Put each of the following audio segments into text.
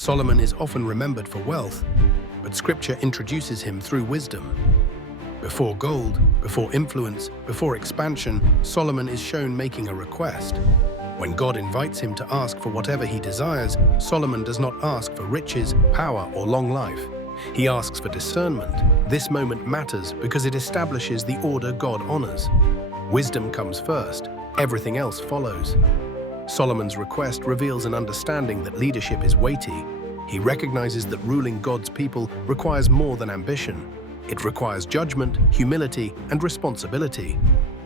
Solomon is often remembered for wealth, but Scripture introduces him through wisdom. Before gold, before influence, before expansion, Solomon is shown making a request. When God invites him to ask for whatever he desires, Solomon does not ask for riches, power, or long life. He asks for discernment. This moment matters because it establishes the order God honors. Wisdom comes first, everything else follows. Solomon's request reveals an understanding that leadership is weighty. He recognizes that ruling God's people requires more than ambition. It requires judgment, humility, and responsibility.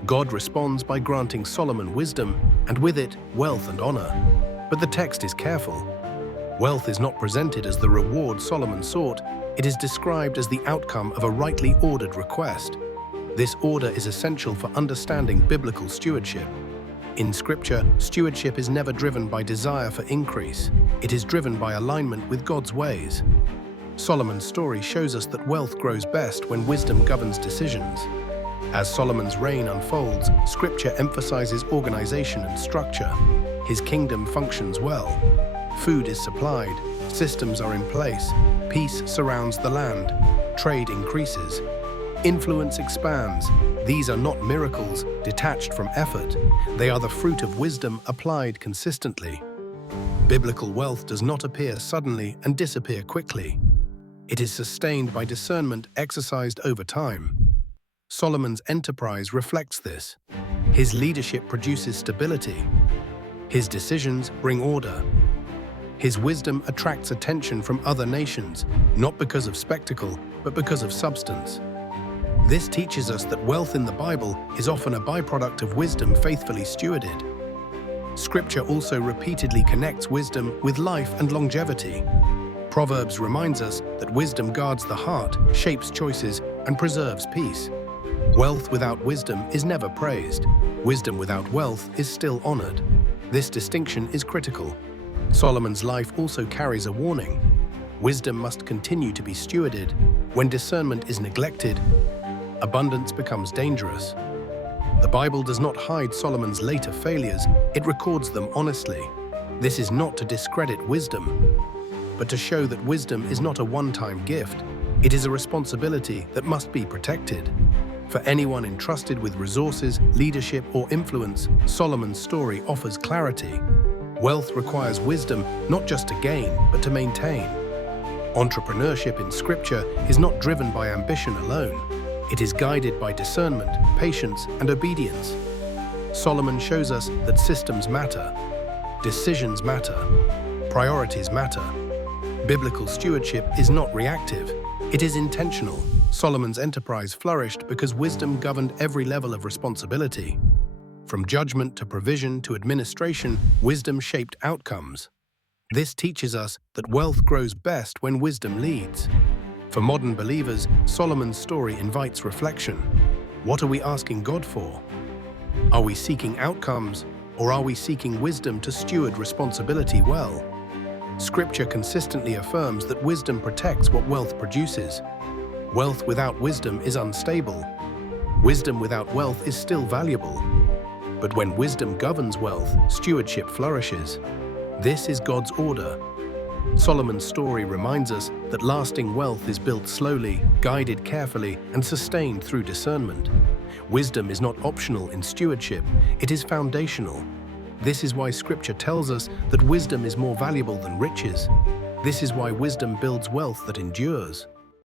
God responds by granting Solomon wisdom, and with it, wealth and honor. But the text is careful. Wealth is not presented as the reward Solomon sought. It is described as the outcome of a rightly ordered request. This order is essential for understanding biblical stewardship. In Scripture, stewardship is never driven by desire for increase. It is driven by alignment with God's ways. Solomon's story shows us that wealth grows best when wisdom governs decisions. As Solomon's reign unfolds, Scripture emphasizes organization and structure. His kingdom functions well. Food is supplied, systems are in place, peace surrounds the land, trade increases, influence expands. These are not miracles detached from effort. They are the fruit of wisdom applied consistently. Biblical wealth does not appear suddenly and disappear quickly. It is sustained by discernment exercised over time. Solomon's enterprise reflects this. His leadership produces stability. His decisions bring order. His wisdom attracts attention from other nations, not because of spectacle, but because of substance. This teaches us that wealth in the Bible is often a byproduct of wisdom faithfully stewarded. Scripture also repeatedly connects wisdom with life and longevity. Proverbs reminds us that wisdom guards the heart, shapes choices, and preserves peace. Wealth without wisdom is never praised. Wisdom without wealth is still honored. This distinction is critical. Solomon's life also carries a warning. Wisdom must continue to be stewarded. When discernment is neglected, abundance becomes dangerous. The Bible does not hide Solomon's later failures, it records them honestly. This is not to discredit wisdom, but to show that wisdom is not a one-time gift. It is a responsibility that must be protected. For anyone entrusted with resources, leadership, or influence, Solomon's story offers clarity. Wealth requires wisdom not just to gain, but to maintain. Entrepreneurship in Scripture is not driven by ambition alone. It is guided by discernment, patience, and obedience. Solomon shows us that systems matter, decisions matter, priorities matter. Biblical stewardship is not reactive, it is intentional. Solomon's enterprise flourished because wisdom governed every level of responsibility. From judgment to provision to administration, wisdom shaped outcomes. This teaches us that wealth grows best when wisdom leads. For modern believers, Solomon's story invites reflection. What are we asking God for? Are we seeking outcomes, or are we seeking wisdom to steward responsibility well? Scripture consistently affirms that wisdom protects what wealth produces. Wealth without wisdom is unstable. Wisdom without wealth is still valuable. But when wisdom governs wealth, stewardship flourishes. This is God's order. Solomon's story reminds us that lasting wealth is built slowly, guided carefully, and sustained through discernment. Wisdom is not optional in stewardship, it is foundational. This is why Scripture tells us that wisdom is more valuable than riches. This is why wisdom builds wealth that endures.